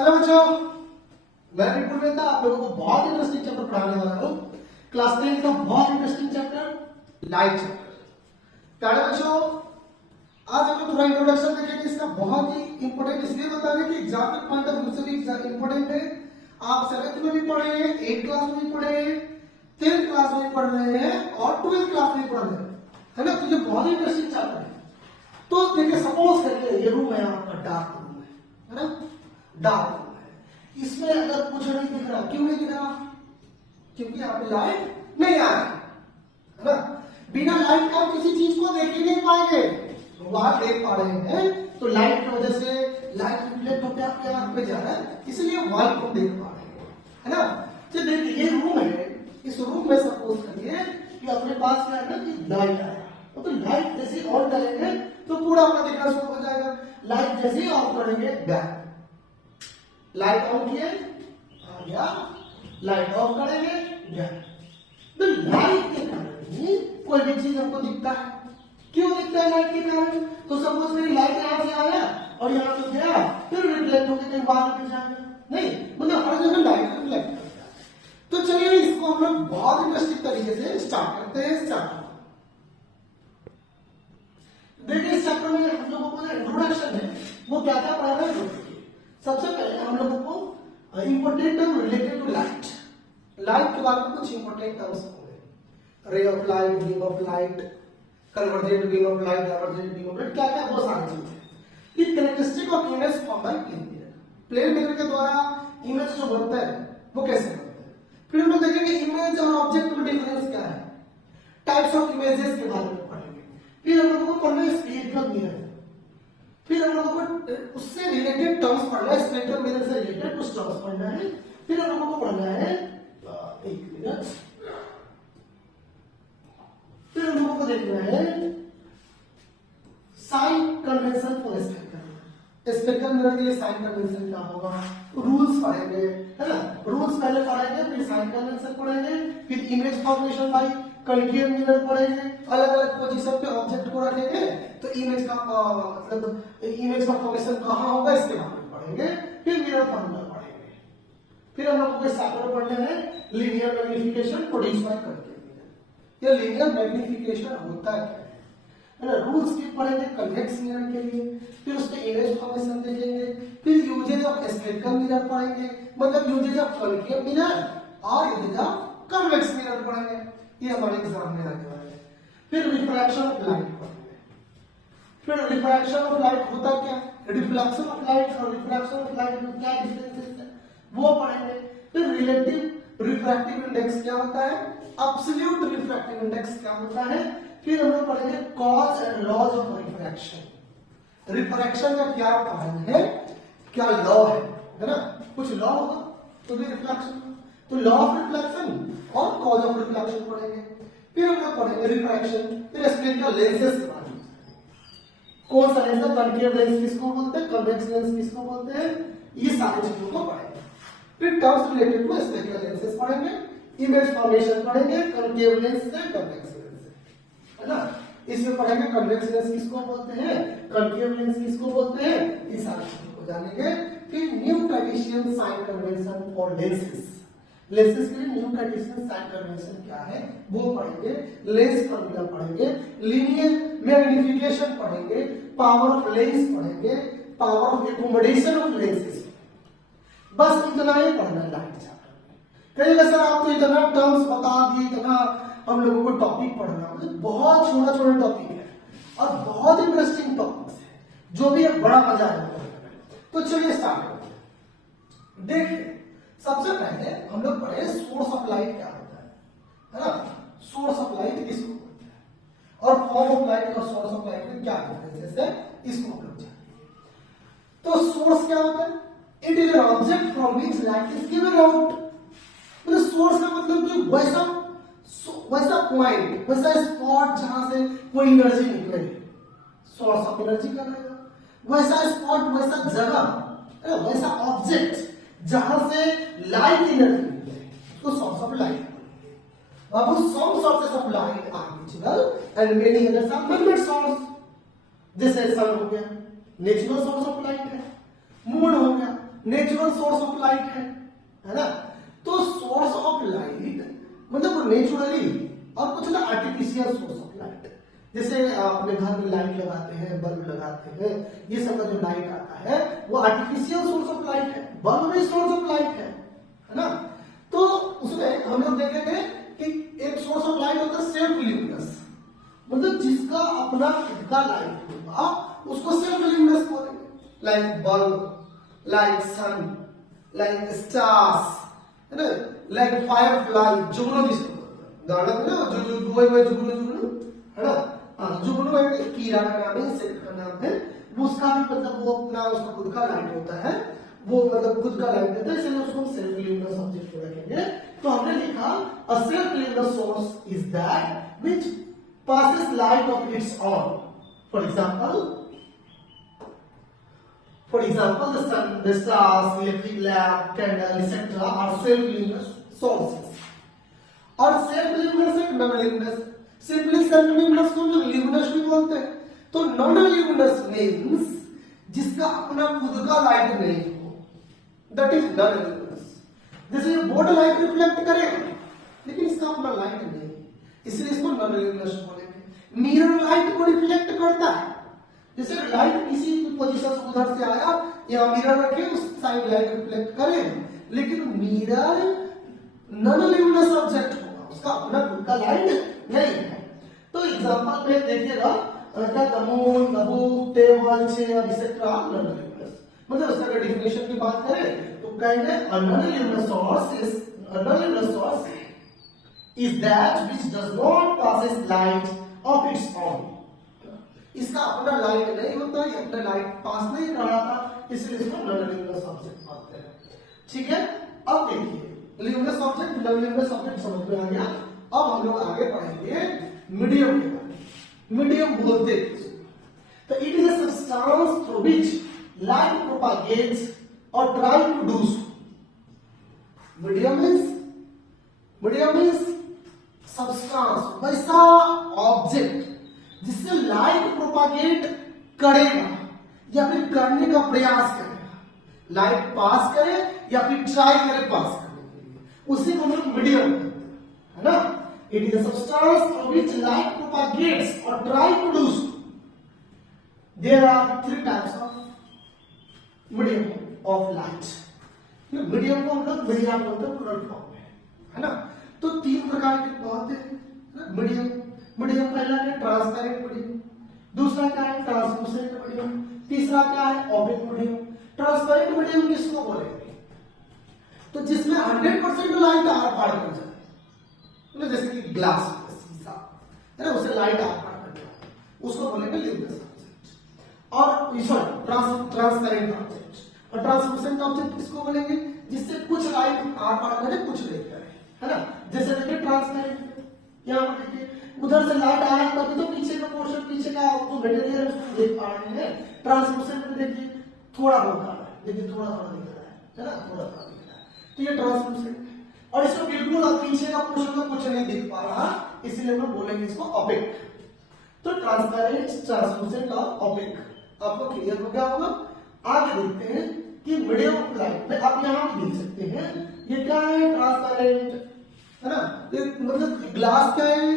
Hello बच्चों, मैं विपुल मेहता आप लोगों को बहुत इंटरेस्टिंग चैप्टर पढ़ाने वाला हूँ। क्लास 10 का बहुत इंटरेस्टिंग चैप्टर लाइट चैप्टर। प्यारे बच्चों, आज हम लोग थोड़ा इंट्रोडक्शन देखेंगे। इसका बहुत ही इंपॉर्टेंट इसलिए बता रहे हैं कि एग्जाम के पॉइंट ऑफ व्यू से भी इंपॉर्टेंट है। आप 7th में भी पढ़े हैं, 8th क्लास में भी पढ़े हैं, 10th क्लास में भी पढ़ रहे हैं और 12th क्लास में भी पढ़ रहे हैं, है ना। तो ये बहुत ही इंटरेस्टिंग चैप्टर है। तो देखिए, सपोज करिए ये रूम है, आपका डार्क रूम है ना, डार्क रूम है। इसमें अगर कुछ नहीं दिख रहा, क्यों नहीं दिख रहा? क्योंकि यहाँ पे लाइट नहीं आ रही है ना। बिना लाइट का किसी चीज को देख ही नहीं पाएंगे। वहां देख पा रहे हैं तो लाइट की वजह से लाइट रिफ्लेक्ट होकर आपके आंख में जा रहा है, इसलिए वॉल को देख पा रहे हैं, है ना। तो देखिए ये रूम है, इस रूम में सपोज करिए कि अपने पास क्या है ना कि लाइट आया, तो लाइट जैसे ऑन करेंगे तो पूरा अपना दिखना शुरू हो जाएगा। लाइट जैसे ही ऑफ करेंगे बैक, लाइट ऑन किए आ गया, लाइट ऑफ करेंगे बैक। तो लाइट के कारण ही कोई भी चीज हमको दिखता है। क्यों दिखता है लाइट के कारण? तो सपोज मेरी लाइट यहां से आया और यहां से गया, फिर रिफ्लेक्ट होकर कहीं बाहर निकल जाएगा, नहीं मतलब हर जगह लाइट रिफ्लेक्ट करता है। तो चलिए इसको हम लोग बहुत इंटरेस्टिंग तरीके से स्टार्ट करते हैं। स्टार्ट देखिए, इस चैप्टर में हम लोगों को जो इंट्रोडक्शन है वो क्या क्या पढ़ा है। सबसे पहले हम लोगों को important term related to light, light के बारे में कुछ इंपॉर्टेंट टर्म्स होंगे। Ray of light, beam of light, convergent beam of light, divergent beam of light, क्या क्या वो सारी चीजें। ये characteristic of image form by plane mirror, plane mirror के द्वारा इमेज जो बनता है वो कैसे बनता है। फिर हम लोग देखेंगे इमेज और ऑब्जेक्ट में डिफरेंस क्या है, टाइप्स ऑफ इमेजेस के बारे में पढ़ेंगे। फिर हम लोगों को पढ़ना है स्पेक्ट्रल मिरर, फिर हम लोगों को उससे रिलेटेड टर्म्स पढ़ना है, स्पेक्ट्रल मिरर से रिलेटेड कुछ टर्म्स पढ़ना है। फिर हम लोगों को पढ़ना है एक मिनट, फिर हम लोगों को देखना है sign convention for spherical. Spherical mirror के लिए साइन कन्वेंशन क्या होगा, रूल्स पढ़ेंगे, है ना। रूल्स पहले पढ़ेंगे, फिर साइन कन्वेंशन पढ़ेंगे, फिर image formation by concave mirror पढ़ेंगे। अलग अलग पोजीशन पे ऑब्जेक्ट को रखेंगे तो इमेज का मतलब इमेज का फॉर्मेशन कहां होगा इसके बारे में पढ़ेंगे। फिर मिरर फॉर्मूला पढ़ेंगे। फिर हम लोग को चैप्टर पढ़ने हैं linear magnification produce by concave mirror. ये लीनियर मैग्नीफिकेशन होता है क्या, रूल्स भी पढ़ेंगे कन्वेक्स मिरर के लिए। फिर उसके इमेज फॉर्मेशन देखेंगे। फिर यूजेज ऑफ स्फेरिकल मिरर पढ़ेंगे, मतलब यूजेज ऑफ कॉन्केव मिरर और यूजेज ऑफ कन्वेक्स मिरर पढ़ेंगे। ये हमारे एग्जाम में आने वाला है। फिर रिफ्रैक्शन ऑफ लाइट पढ़ेंगे। फिर रिफ्रैक्शन ऑफ लाइट होता क्या, रिफ्लेक्शन ऑफ लाइट और रिफ्रैक्शन ऑफ लाइट में क्या डिफरेंसेस है वो पढ़ेंगे। फिर रिलेटिव रिफ्रैक्टिव इंडेक्स क्या होता है, एब्सोल्यूट रिफ्रैक्टिव इंडेक्स क्या होता है। फिर हम लोग पढ़ेंगे cause and laws of refraction. Refraction का क्या कारण है, क्या लॉ है ना। कुछ लॉ होगा तो भी रिफ्लेक्शन, तो लॉ ऑफ रिफ्लेक्शन और कॉज ऑफ रिफ्लेक्शन पढ़ेंगे। फिर हम लोग पढ़ेंगे रिफ्रैक्शन, फिर स्पेक्ट्रल लेंसेस के बारे में। कौन सा लेंस, कॉन्केव लेंस किसको बोलते हैं, कन्वेक्स लेंस किसको बोलते हैं, ये सारी चीजों को पढ़ेंगे। फिर terms related to spherical lenses पढ़ेंगे, इमेज फॉर्मेशन पढ़ेंगे कॉन्केव लेंस से कन्वेक्स लेंस से, है ना। इसमें पढ़ेंगे कन्वेक्स लेंस किसको बोलते हैं, कॉन्केव लेंस किसको बोलते हैं, ये सारी चीजों को जानेंगे। फिर new Cartesian sign convention for lenses, lenses के लिए न्यू कार्टेशियन साइन कन्वेंशन क्या है वो पढ़ेंगे। लेंस फॉर्मूला पढ़ेंगे, लीनियर मैग्नीफिकेशन पढ़ेंगे, पावर ऑफ लेंस पढ़ेंगे, power of accommodation of lenses. बस इतना ही पढ़ना है लाइट चैप्टर में। कहिएगा सर आप तो इतना टर्म्स बता दिए, इतना हम लोगों को टॉपिक पढ़ना, मतलब बहुत छोटा छोटा टॉपिक है और बहुत इंटरेस्टिंग टॉपिक्स है, जो भी है बड़ा मजा आएगा। तो चलिए स्टार्ट करते हैं। देखिए सबसे पहले हम लोग पढ़े सोर्स ऑफ लाइट क्या होता है ना। सोर्स ऑफ लाइट किसको बोलते हैं और फॉर्म ऑफ लाइट और सोर्स ऑफ लाइट में क्या डिफरेंसेस है इसको हम लोग जानेंगे। तो सोर्स क्या होता है, it is an object from which light is given out. मतलब सोर्स का मतलब कि वैसा पॉइंट, वैसा स्पॉट जहां से कोई एनर्जी निकले, सोर्स ऑफ एनर्जी का रहेगा। वैसा स्पॉट, वैसा जगह, वैसा ऑब्जेक्ट जहां से लाइट एनर्जी निकले, उसको सोर्स ऑफ लाइट। अब some sources of light are natural and many others are man-made source। जैसे सन हो गया नेचुरल सोर्स ऑफ लाइट है, मून हो गया नेचुरल सोर्स ऑफ लाइट है ना। तो सोर्स ऑफ लाइट मतलब नेचुरली और कुछ ना आर्टिफिशियल सोर्स ऑफ लाइट, जैसे अपने घर में लाइट लगाते हैं, बल्ब लगाते हैं, ये सब का जो लाइट आता है वो आर्टिफिशियल सोर्स ऑफ लाइट है, बल्ब भी सोर्स ऑफ लाइट है ना। तो उसमें हम लोग देखेंगे कि एक सोर्स ऑफ लाइट होता है सेल्फ ल्यूमिनस, मतलब जिसका अपना खुद का लाइट होगा उसको सेल्फ ल्यूमिनस बोलेंगे, लाइक बल्ब, लाइक सन, लाइक स्टार्स, है ना, लाइक फायरफ्लाई, जुगनू जिसको गाना है ना, जो जुगनू है ना। हाँ, जुगनू एक कीड़ा का नाम है, इंसेक्ट का नाम है, वो उसका भी मतलब वो अपना उसका खुद का लाइट होता है, वो मतलब खुद का लाइट देता है, इसलिए उसको सेल्फ ल्यूमिनस ऑब्जेक्ट रखेंगे। तो हमने लिखा a self luminous source is that which passes light of its own. For example, the sun, the stars, electric lamp, candle, etc. are self-luminous sources. और self-luminous एक non-luminous. Simply self-luminous को जो luminous भी बोलते हैं। तो non-luminous means जिसका अपना खुद का लाइट नहीं हो, that is non-luminous. जैसे ये बोर्ड लाइट रिफ्लेक्ट करेगा, लेकिन इसका अपना लाइट नहीं, इसलिए इसको non-luminous बोलेंगे। मिरर लाइट को रिफ्लेक्ट करता है, जैसे लाइट किसी पोजीशन से उधर से आया, या मिरर रखे उस साइड लाइट रिफ्लेक्ट करेगा, लेकिन मिरर non-luminous ऑब्जेक्ट होगा, उसका अपना खुद का लाइट नहीं है। तो एग्जांपल में देखिएगा, the moon, the book, table, chair etcetera non-luminous। मतलब उसका डेफिनेशन की बात करें तो कहेंगे a non-luminous source is that which does not passes light of its own। इसका अपना लाइट नहीं होता, ये अपना लाइट पास नहीं कर रहा था, इसलिए इसको non-luminous ऑब्जेक्ट कहते हैं। ठीक है, अब देखिए luminous ऑब्जेक्ट, non-luminous ऑब्जेक्ट समझ में आ गया। अब हम लोग आगे पढ़ेंगे मीडियम के बारे में। मीडियम बोलते हैं तो it is a substance through which light propagates और try to do so. Medium means substance, वैसा ऑब्जेक्ट जिससे लाइट प्रोपागेट करेगा या फिर करने का प्रयास करेगा, लाइट पास करे या फिर ट्राई करे पास करने के लिए, उसी को हम लोग मीडियम है ना। It is a substance through which light propagates और try to do so. There are three types of medium of light. Medium को हम लोग मीडिया बोलते हैं प्लूरल फॉर्म में, है ना। तो तीन प्रकार के होते हैं मीडियम। मीडियम पहला है ट्रांसपेरेंट मीडियम, दूसरा क्या है ट्रांसलूसेंट मीडियम, तीसरा क्या है ओपेक मीडियम। ट्रांसपेरेंट मीडियम किसको बोलेंगे? तो जिसमें 100% लाइट आर पार कर जाए, मतलब जैसे कि ग्लास शीशा है ना, उसे लाइट आर पार कर जाए, उसको बोलेंगे ल्यूमिनस ऑब्जेक्ट। और सॉरी ट्रांसपेरेंट ऑब्जेक्ट। और ट्रांसलूसेंट ऑब्जेक्ट किसको बोलेंगे? जिससे कुछ लाइट आर पार करे, कुछ नहीं करे, है ना। जैसे देखिए ट्रांसपेरेंट, यहाँ पर देखिए उधर से लाइट आ रहा है तभी तो पीछे का पोर्शन, पीछे का जो मटेरियल है उसको देख पा रहे हैं। ट्रांसलूसेंट में देखिए थोड़ा बहुत आ रहा है, देखिए थोड़ा थोड़ा दिख रहा है ना, थोड़ा थोड़ा दिख रहा है, तो ये ट्रांसलूसेंट है। और इसको बिल्कुल पीछे का पोर्शन का कुछ नहीं दिख पा रहा, इसलिए हम बोलेंगे इसको ओपेक। तो ट्रांसपेरेंट, ट्रांसलूसेंट और ओपेक आपको क्लियर हो गया होगा। आगे देखते हैं कि मीडियम ऑफ लाइट में आप यहाँ देख सकते हैं, ये क्या है? ट्रांसपेरेंट, है ना। ये मतलब ग्लास क्या है?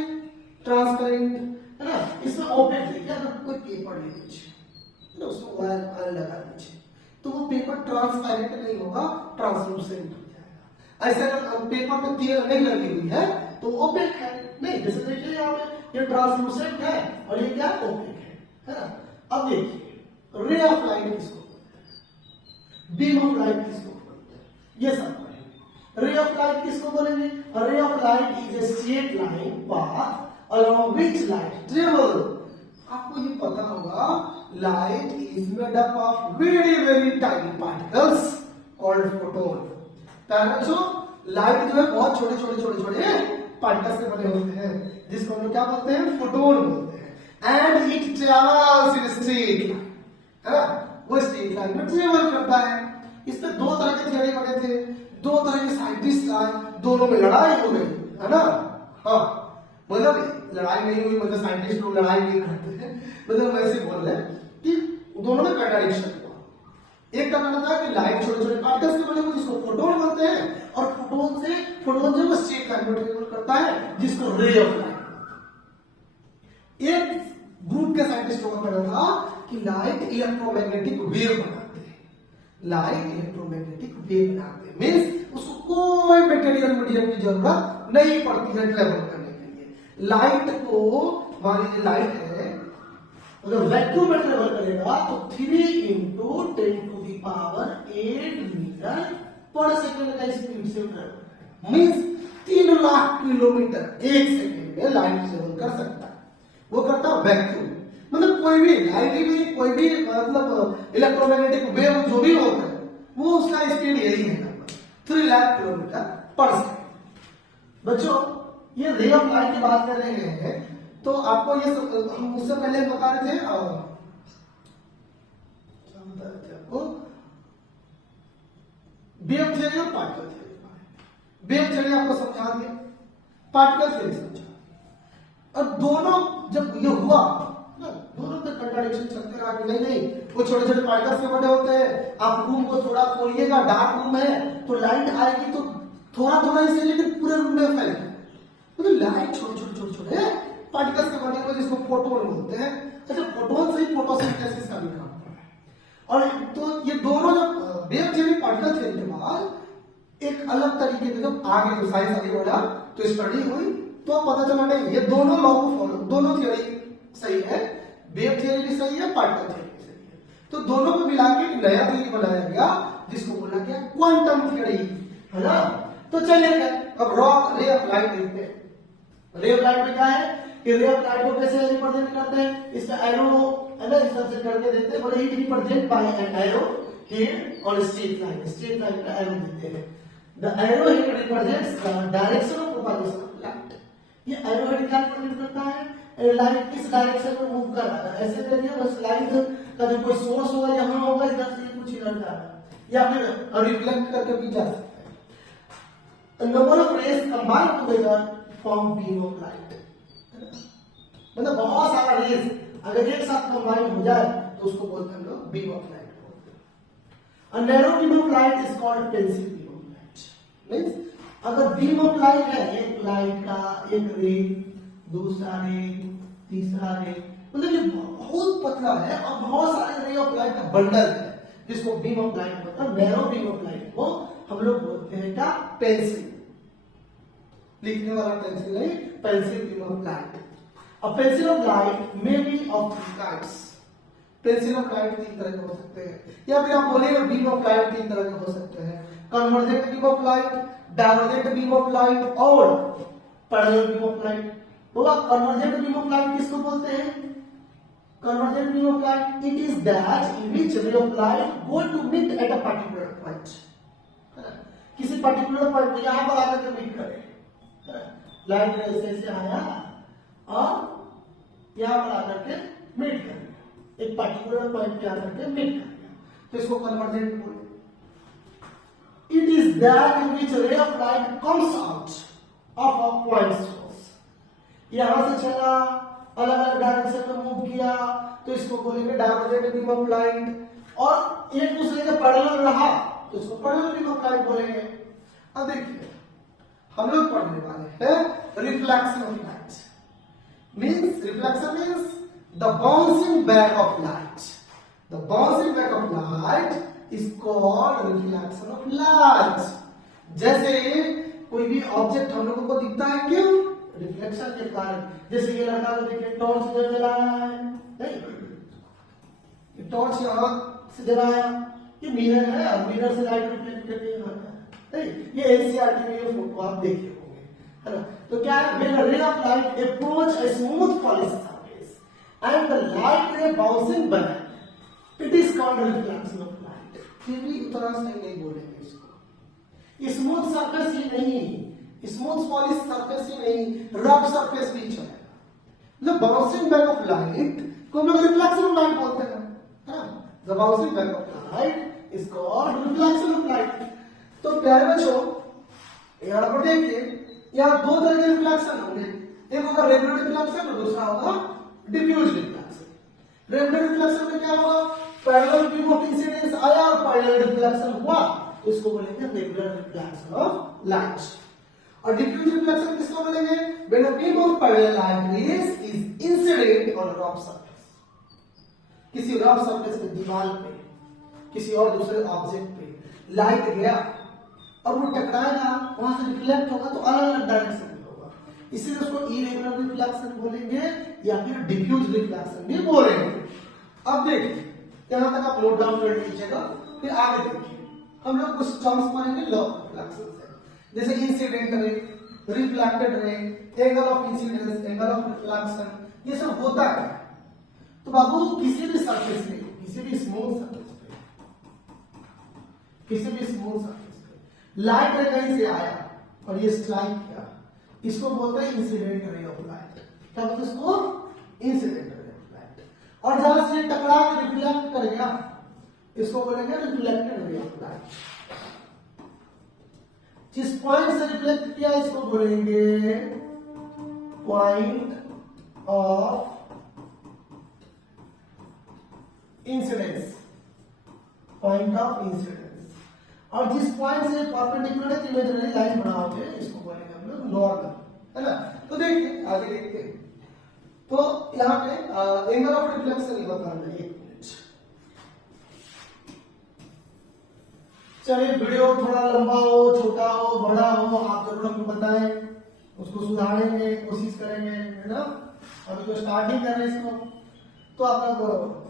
ट्रांसपेरेंट, है ना। इसमें ओपेक देखिए, अगर कोई पेपर ले लीजिए तो उसको वायर लगा दीजिए, तो वो पेपर ट्रांसपेरेंट नहीं होगा, ट्रांसलूसेंट हो जाएगा। ऐसा अगर पेपर में तेल नहीं लगी हुई है तो ओपेक है नहीं। जैसे देखिए यहाँ पे ये ट्रांसलूसेंट है और ये क्या ओपेक है ना। अब देखिए रे ऑफ लाइट किसको, बीम ऑफ लाइट किसको बोलते हैं, ये सब पढ़ेंगे। रे ऑफ लाइट किसको बोलेंगे? रे of light is a straight line path along which light travel। आपको ये पता होगा light is made up of very tiny particles called photon. जो लाइट जो है बहुत छोटे पार्टिकल्स के बने होते हैं, जिसको हम लोग क्या बोलते हैं? फोटोन बोलते हैं। And it travels in straight line, है ना, वो स्ट्रेट लाइन में ट्रेवल करता है। इस पे दो तरह के थ्योरी बने थे, दो तरह के साइंटिस्ट आए, दोनों में लड़ाई हो गई, है ना। हाँ, मतलब लड़ाई नहीं हुई, मतलब साइंटिस्ट लोग लड़ाई नहीं करते हैं, मतलब वैसे बोल रहे हैं कि दोनों में कंट्राडिक्शन हुआ। एक का कहना था कि लाइट छोटे छोटे पार्टिकल्स के बने हुए जिसको फोटोन बोलते हैं, और फोटोन जो स्ट्रेट लाइन को ट्रेवल करता है जिसको रे ऑफ लाइट। एक ग्रुप के साइंटिस्टों का कहना था कि लाइट इलेक्ट्रोमैग्नेटिक वेव बनाते हैं, लाइट इलेक्ट्रोमैग्नेटिक वेव बनाते हैं, मींस उसको कोई मटेरियल मीडियम की जरूरत नहीं पड़ती है ट्रेवल करने के लिए। लाइट को, मान लीजिए लाइट है, अगर वैक्यूम में ट्रेवल करेगा तो 3 इंटू 10⁸ मीटर पर सेकंड का स्पीड से ट्रेवल, मींस 3 लाख किलोमीटर एक सेकंड में लाइट ट्रेवल कर सकता है। वो करता है वैक्यूम, मतलब कोई भी लाइट ही नहीं, कोई भी मतलब इलेक्ट्रोमैग्नेटिक वेव जो भी होता है वो उसका स्पीड यही है 3 लाख किलोमीटर पर सेकंड। बच्चों ये रे ऑफ लाइट की बात कर रहे हैं, तो आपको ये हम उससे पहले बता रहे थे आपको वेव थ्योरी और पार्टिकल थ्योरी। वेव थ्योरी आपको समझा दिया, पार्टिकल थ्योरी समझा, और दोनों जब ये हुआ ना, दोनों में कंट्राडिक्शन चलते रहा कि नहीं वो छोटे छोटे पार्टिकल्स के बने होते हैं, आप रूम को थोड़ा खोलिएगा, डार्क रूम है तो लाइट आएगी तो थोड़ा थोड़ा ही सही लेकिन पूरे रूम में फैलेगी, मतलब लाइट छोटे पार्टिकल्स के बने हुए जिसको फोटोन बोलते हैं। अच्छा, फोटोन से ही फोटोसिंथेसिस का भी काम होता है। और तो ये दोनों जब वेव थ्योरी पार्टिकल थ्योरी के बाद एक अलग तरीके से जब आगे जो साइंस आगे बढ़ा तो स्टडी हुई तो पता चला नहीं ये दोनों लॉ को फॉलो, दोनों थ्योरी सही है, वेव थ्योरी भी सही है, पार्टिकल थ्योरी भी सही है। तो दोनों को मिला के एक नया थ्योरी बनाया गया जिसको बोला गया क्वांटम थ्योरी, है ना। तो चलिए अब रे ऑफ लाइट देखते हैं। रे ऑफ लाइट में क्या है कि रे ऑफ लाइट को कैसे रिप्रेजेंट करते हैं, इसका एरो है ना, इस तरह से करके देते हैं, बोले it represent by an arrow here on straight line का एरो देते हैं। The arrow here represents the direction of propagation of light. ये एरो हेड क्या रिप्रेजेंट करता है, लाइट किस डायरेक्शन में मूव कर रहा है, ऐसे दे दिया बस लाइट का जो कोई सोर्स होगा यहां होगा, इधर से कुछ इधर जा रहा है या फिर रिफ्लेक्ट करके भी जा सकता है। Number of rays combine together form beam of light, मतलब बहुत सारा रेज अगर एक साथ कंबाइन हो जाए तो उसको बोलते हैं हम लोग बीम ऑफ लाइट बोलते हैं। A narrow beam of light is called pencil beam of light. Means अगर बीम ऑफ लाइट है, एक लाइट का एक रे, दूसरा रे, तीसरा रे, मतलब ये बहुत पतला है और बहुत सारे रे ऑफ लाइट का बंडल है जिसको बीम ऑफ लाइट बोलते हैं। नैरो बीम ऑफ लाइट को हम लोग बोलते हैं क्या, पेंसिल, लिखने वाला पेंसिल नहीं, pencil beam of light. A pencil of light may be of three kinds. Pencil of light 3 तरह के हो सकते हैं, या फिर आप बोलिएगा बीम ऑफ लाइट 3 तरह के हो सकते हैं, convergent beam of light, divergent beam of light और पैरेलल बीम ऑफ लाइट। तो कन्वर्जेंट बीम ऑफ लाइट किसको बोलते हैं, convergent beam of light it is that in which ray of light go to meet at a particular point. किसी particular point पे यहां पर आकर के मीट करे, लाइट ऐसे आया और यहां पर आकर के मीट कर गया, एक पर्टिकुलर पॉइंट पे आकर के मीट कर गया, तो इसको कन्वर्जेंट बोलते। It is that in which ray of light comes out of a point source, यहां से चला अलग अलग डायरेक्शन में मूव किया तो इसको बोलेंगे डाइवर्जेंट बीम ऑफ लाइट, और एक दूसरे के पैरेलल रहा तो इसको पैरेलल बीम ऑफ लाइट बोलेंगे। अब देखिए हम लोग पढ़ने वाले हैं reflection of light. Means reflection means the bouncing back of light. The bouncing back of light is called reflection of light. जैसे कोई भी ऑब्जेक्ट हम लोगों को दिखता है क्यों, रिफ्लेक्शन के कारण। जैसे ये लड़का को देखिए टॉर्च इधर जला रहा है, नहीं टॉर्च यहां से जलाया, ये मिरर है और मिरर से लाइट रिफ्लेक्ट करके नहीं, ये एनसीईआरटी में ये फोटो आप देखे होंगे, है ना। तो क्या है, when a ray of light approach a smooth polished surface and the light ray bouncing back, it is called reflection of light. फिर भी उतना सही नहीं बोलेंगे इसको, स्मूथ सरफेस ही नहीं, स्मूथ पॉलिश सरफेस ही नहीं, रफ सरफेस भी चलेगा। मतलब बाउंसिंग बैक ऑफ लाइट को हम लोग रिफ्लेक्शन ऑफ लाइट बोलते हैं, है ना। The bouncing back of light is called reflection of light. तो प्यारे बच्चों यहां पर देखिए, यहाँ 2 तरह के रिफ्लेक्शन होंगे, एक होगा रेगुलर रिफ्लेक्शन और दूसरा होगा डिफ्यूज रिफ्लेक्शन। रेगुलर रिफ्लेक्शन में क्या होगा, पैरेलल बीम ऑफ इंसिडेंस आया और पैरेलल रिफ्लेक्शन हुआ, इसको बोलेंगे रेगुलर रिफ्लेक्शन ऑफ लाइट। और डिफ्यूज रिफ्लेक्शन किसको बोलेंगे? When a beam of parallel light rays is incident on rough surface, किसी रफ सरफेस पे, दीवार पे, किसी और दूसरे ऑब्जेक्ट पे लाइट गया और वो टकराएगा, वहां से रिफ्लेक्ट होगा तो अलग अलग डायरेक्शन में होगा, इसीलिए उसको इरेगुलर रिफ्लेक्शन बोलेंगे या फिर डिफ्यूज रिफ्लेक्शन भी बोलेंगे। अब देखिए यहां तक आप नोट डाउन कर लीजिएगा, फिर आगे देखिए हम लोग कुछ टर्म्स पढ़ेंगे लॉ ऑफ रिफ्लेक्शन से, जैसे इंसिडेंट रे, रिफ्लेक्टेड रे, angle of incidence, angle of reflection, ये सब होता है। तो बाबू किसी भी सरफेस पे, किसी भी स्मूथ सरफेस पे, किसी भी स्मूथ सरफेस पे लाइट रे कहीं से आया और ये स्ट्राइक किया, इसको बोलते हैं इंसिडेंट रे ऑफ लाइट। क्या बोलते हैं इसको? Incident ray of light. और जहां से टकरा के रिफ्लेक्ट कर गया, इसको बोलेंगे रिफ्लेक्टेड रे ऑफ लाइट। जिस पॉइंट से रिफ्लेक्ट किया इसको बोलेंगे point of incidence, point of incidence. और जिस पॉइंट से परपेंडिकुलर इमेजिनरी लाइन बनाओगे इसको बोलेंगे हम लोग नॉर्मल, है ना। तो देखिए आगे देखते हैं। तो यहाँ पे एंगल ऑफ रिफ्लेक्शन ही बताना है, एक मिनट। चलिए वीडियो थोड़ा लंबा हो, छोटा हो, बड़ा हो, आप जरूर हमको बताएं, उसको सुधारेंगे, कोशिश करेंगे, है ना। अभी तो स्टार्टिंग कर रहे हैं इसको, तो आप लोग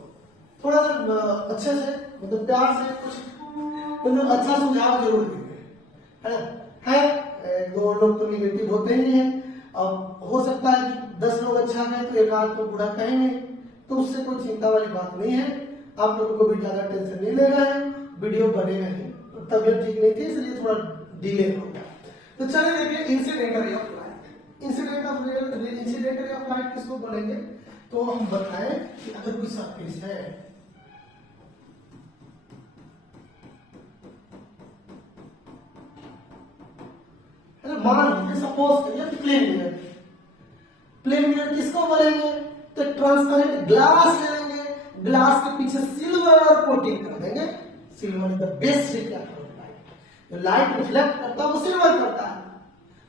थोड़ा सा अच्छे से, मतलब प्यार से कुछ मतलब अच्छा सुझाव जरूर देंगे, है ना। है दो लोग तो निगेटिव होते ही हैं, अब हो सकता है कि 10 लोग अच्छा कहें तो एक आध तो बुरा कहेंगे, तो उससे कोई चिंता वाली बात नहीं है। आप लोगों को भी ज्यादा टेंशन नहीं लेना है, वीडियो बनेगा ही। तबियत ठीक नहीं थी इसलिए थोड़ा डिले हो गया। तो चलिए देखिए incident ray of light. Incident ray of light किसको बोलेंगे? तो हम बताएं कि अगर कोई सरफेस है, मान लीजिए सपोज करिए प्लेन मिरर। प्लेन मिरर किसको बोलेंगे? तो ट्रांसपेरेंट ग्लास ले लेंगे, ग्लास के पीछे सिल्वर और कोटिंग कर देंगे। Silver is the best reflector of light. जो लाइट रिफ्लेक्ट करता है वो सिल्वर करता है।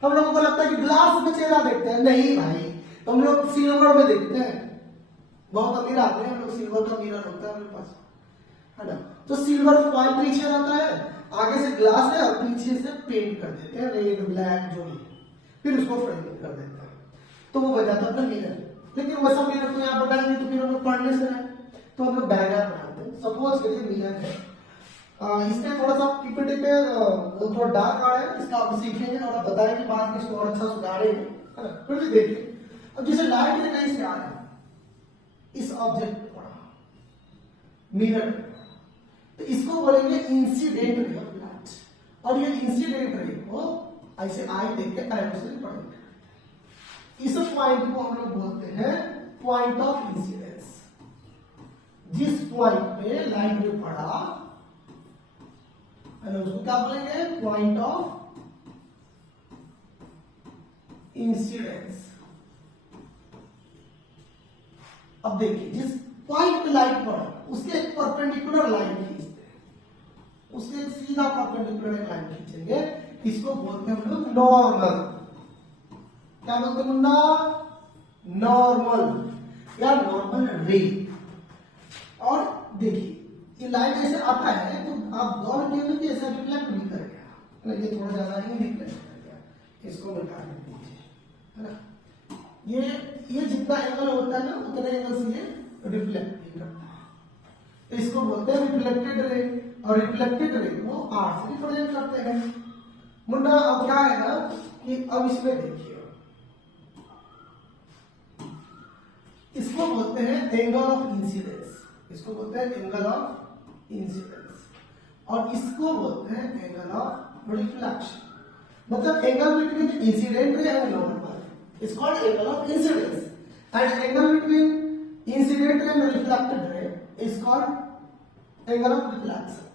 हम लोगों को लगता है कि ग्लास में चेहरा देखते हैं, नहीं भाई, हम लोग सिल्वर में देखते हैं। बहुत अमीर आदमी हम लोग, सिल्वर का मिरर होता है हमारे पास, है ना। तो सिल्वर फॉइल पीछे रहता है, आगे से ग्लास है और पीछे से पेंट कर देते हैं, रेड ब्लैक जो भी, फिर उसको फ्रेमिंग कर देते हैं, तो वो बन जाता है मिरर। लेकिन वैसा मिरर तो यहाँ बनाएंगे तो फिर हम लोग पढ़ने से है, तो हम लोग बैनर बनाते हैं। सपोज करिए मिरर है, इसमें थोड़ा सा पीपीटी पे थोड़ा डार्क आ रहा है, इसका आप सीखेंगे और आप बताएंगे बाद में इसको और अच्छा सुधारेंगे, है ना। फिर भी देखिए, अब जैसे लाइट कहीं से आ रहा है, इस ऑब्जेक्ट पे पड़ा मिरर, तो इसको बोलेंगे इंसिडेंट रे ऑफ लाइट। और ये इंसिडेंट रे को ऐसे आई देख के एरो से पढ़ेंगे। इस पॉइंट को हम लोग बोलते हैं पॉइंट ऑफ इंसिडेंस। जिस पॉइंट पे लाइट रे पड़ा है ना, उसको क्या बोलेंगे? Point of incidence. अब देखिए जिस पॉइंट पे लाइट पड़ा उसके एक परपेंडिकुलर लाइन खींचते हैं, उसके एक सीधा परपेंडिकुलर एक लाइन खींचेंगे, इसको बोलते हैं हम लोग नॉर्मल। क्या बोलते हैं मुन्ना? नॉर्मल या नॉर्मल रे। और देखिए ये लाइन ऐसे आता है तो आप गौर कीजिए कि ऐसा रिफ्लेक्ट नहीं कर गया, ये थोड़ा ज्यादा ही रिफ्लेक्ट कर गया, इसको मिटा दीजिए, है ना। ये जितना एंगल होता है ना उतने एंगल से ये रिफ्लेक्ट नहीं करता है, तो इसको बोलते हैं रिफ्लेक्टेड रे। और रिफ्लेक्टेड रे को आर से रिप्रेजेंट करते हैं। मुन्ना अब क्या है ना कि अब इसमें देखिए, इसको बोलते हैं एंगल ऑफ इंसिडेंस, इसको बोलते हैं एंगल ऑफ इंसिडेंस, और इसको बोलते हैं एंगल ऑफ रिफ्लेक्शन। मतलब angle between incident ray and normal is called angle of incidence, and angle between incident ray and reflected ray is called angle of reflection.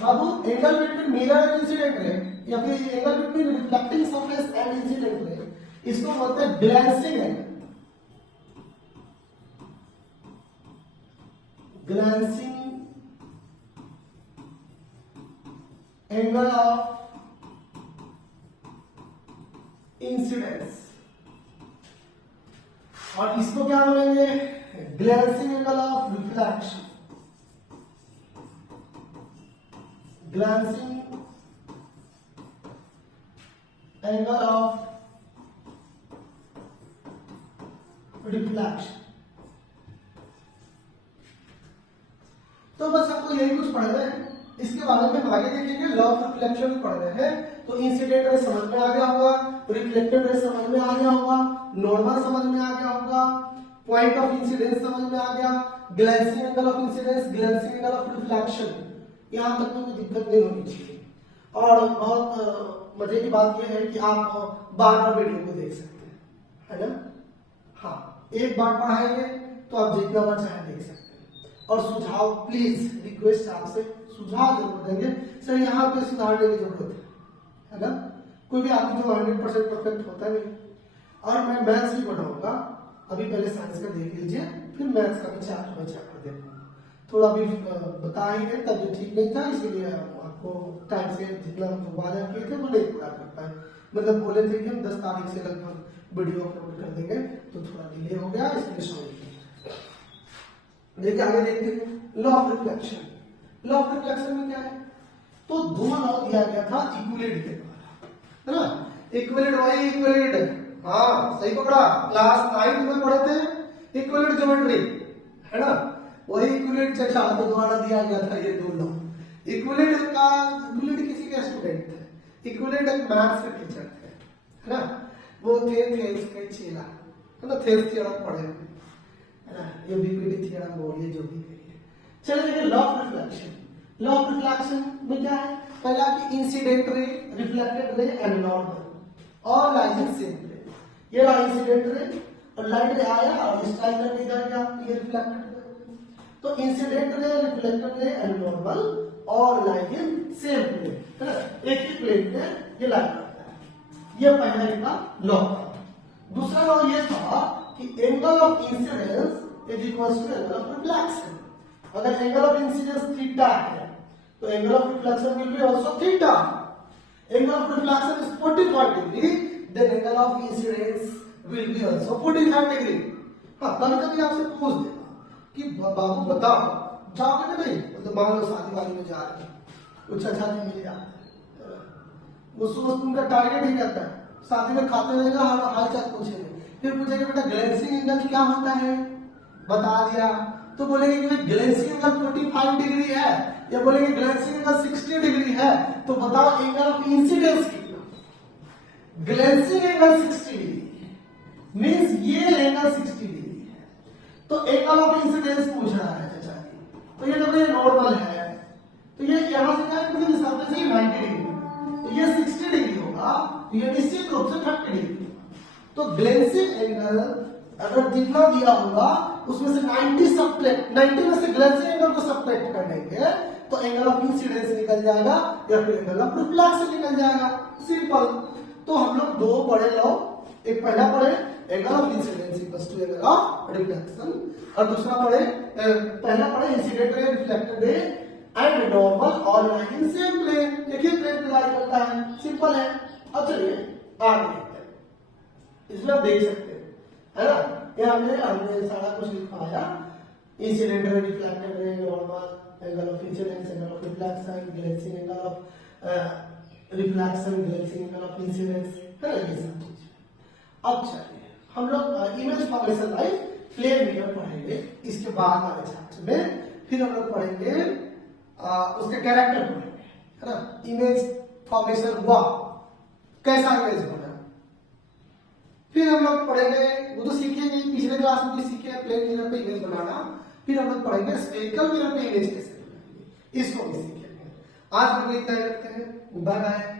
Babu angle between mirror and incident ray या फिर angle between reflecting surface and incident ray, इसको बोलते हैं glancing angle. Glancing angle of incidence, और इसको क्या बोलेंगे, glancing angle of reflection, glancing angle of reflection. तो बस आपको यही कुछ पढ़ना है, इसके बारे में हम आगे देखेंगे। लॉ ऑफ रिफ्लेक्शन भी पढ़ रहे हैं, तो इंसिडेंट रे समझ में आ गया होगा, रिफ्लेक्टेड रे समझ में आ गया होगा, नॉर्मल समझ में आ गया होगा, पॉइंट ऑफ इंसिडेंस समझ में आ गया, glancing angle of incidence, glancing angle of reflection, यहां तक तो कोई दिक्कत नहीं होनी चाहिए। और बहुत मजे की बात यह है कि आप बार-बार वीडियो को देख सकते हैं, है ना। हाँ, एक बार पढ़ाएंगे तो आप जितना बार चाहे देख सकते हैं। और सुझाव प्लीज रिक्वेस्ट आपसे सुझाव जरूर देंगे सर, यहाँ पे सुधारने की जरूरत है ना। कोई भी आदमी जो 100% परफेक्ट होता नहीं। और मैं मैथ्स भी पढ़ाऊंगा, अभी पहले साइंस का देख लीजिए, फिर मैथ्स का भी चैप्टर बाय चैप्टर देखूंगा। थोड़ा भी बता ही गए, तब ठीक नहीं था, इसीलिए आपको टाइम से जितना हम वादा किए थे वो नहीं पूरा कर पाए। मतलब बोले थे कि हम 10 तारीख से लगभग वीडियो अपलोड कर देंगे, तो थोड़ा डिले हो गया, इसलिए सॉरी। देखिए आगे देखते हैं law of reflection. Law of reflection में क्या है, तो दो लॉ दिया गया था इक्विलिड के द्वारा, है ना। इक्विलिड वाई इक्विलिड, हाँ सही पकड़ा, क्लास 9 में पढ़े थे इक्विलिड ज्योमेट्री, है ना। वही इक्विलिड चचा के द्वारा दिया गया था ये दो लॉ। इक्विलिड किसी के स्टूडेंट थे, इक्विलिड एक मैथ्स के टीचर थे, है ना। वो थे इसके चेला, है ना, थेल्स थ्योरम पढ़े हुए, है ना, ये बीपीटी थ्योरम बोलिए जो भी कहिए। चलिए law of reflection. Law of reflection में क्या है, पहला कि incident ray, reflected ray and normal और लाइट सेम रे। ये रहा इंसिडेंट रे, और लाइट रे आया और स्ट्राइक करके इधर गया, ये रिफ्लेक्टेड रे। तो incident ray, reflected ray and normal और लाइट इन सेम रे, है ना, एक ही प्लेन में ये लाइट करता है। ये पहला इनका लॉ था। दूसरा लॉ ये था कि angle of incidence is equal to angle of reflection. अगर एंगल ऑफ इंसिडेंस थीटा है तो angle of reflection will be also theta. Angle of reflection is 45 degree, then angle of incidence will be also 45 degree. हां, कभी-कभी आपसे पूछ देगा कि बाबू बताओ, जाओगे ना नहीं, मतलब मान लो शादी वाली में जा रहे हैं, कुछ अच्छा नहीं मिल जाता है, उस उनका टारगेट ही रहता है शादी में खाते रहेगा, हाल चाल पूछेंगे, फिर पूछेंगे बेटा ग्लेंसिंग एंगल क्या होता है, बता दिया तो बोलेंगे कि ग्लेंसिंग एंगल 45 डिग्री है, या बोलेंगे ग्लेंसिंग एंगल 60 डिग्री है, तो बताओ एंगल ऑफ इंसिडेंस कितना। ग्लेंसिंग एंगल 60 डिग्री मींस ये एंगल 60 डिग्री है, तो एंगल ऑफ इंसिडेंस पूछ रहा है चाचा जी, तो ये देखो ये नॉर्मल है, तो ये यहां से क्या है, इस सामने से 90 डिग्री, तो ये 60 डिग्री होगा, तो ये निश्चित रूप से 30 डिग्री। तो ग्लेंसिंग एंगल अगर जितना दिया होगा उसमें से 90 में से ग्लेंसिंग एंगल को सब्ट्रैक्ट कर देंगे तो एंगल ऑफ इंसिडेंस निकल जाएगा, या फिर एंगल ऑफ रिफ्लेक्शन निकल जाएगा, सिंपल। तो हम लोग दो पढ़े लॉ, एक पहला पढ़े angle of incidence equals to angle of reflection, और दूसरा पढ़े पहला पढ़े incident ray, reflected ray and normal और लाइट इन सेम प्लेन, एक ही प्लेन पे लाइट करता है, सिंपल है। अब चलिए आगे देखते हैं, इसमें आप देख सकते हैं, है ना, यहाँ हमने सारा कुछ लिखवाया, incident ray, reflected ray, normal, angle of incidence, angle of reflection, glancing angle of reflection, glancing angle of incidence, है ना, ये सब चीज। अब चलिए हम लोग image formation like plane mirror पढ़ेंगे, इसके बाद वाले चैप्टर में फिर हम लोग पढ़ेंगे उसके कैरेक्टर पढ़ेंगे, है ना, इमेज फॉर्मेशन हुआ कैसा इमेज बना, फिर हम लोग पढ़ेंगे, वो तो सीखेंगे पिछले क्लास में भी सीखे प्लेन मिरर पे इमेज बनाना, फिर हम लोग पढ़ेंगे स्फेरिकल मिरर पे इमेज कैसे बनाएंगे, इसको भी सीखेंगे। आज हम लोग इतना ही रखते हैं, बाय बाय।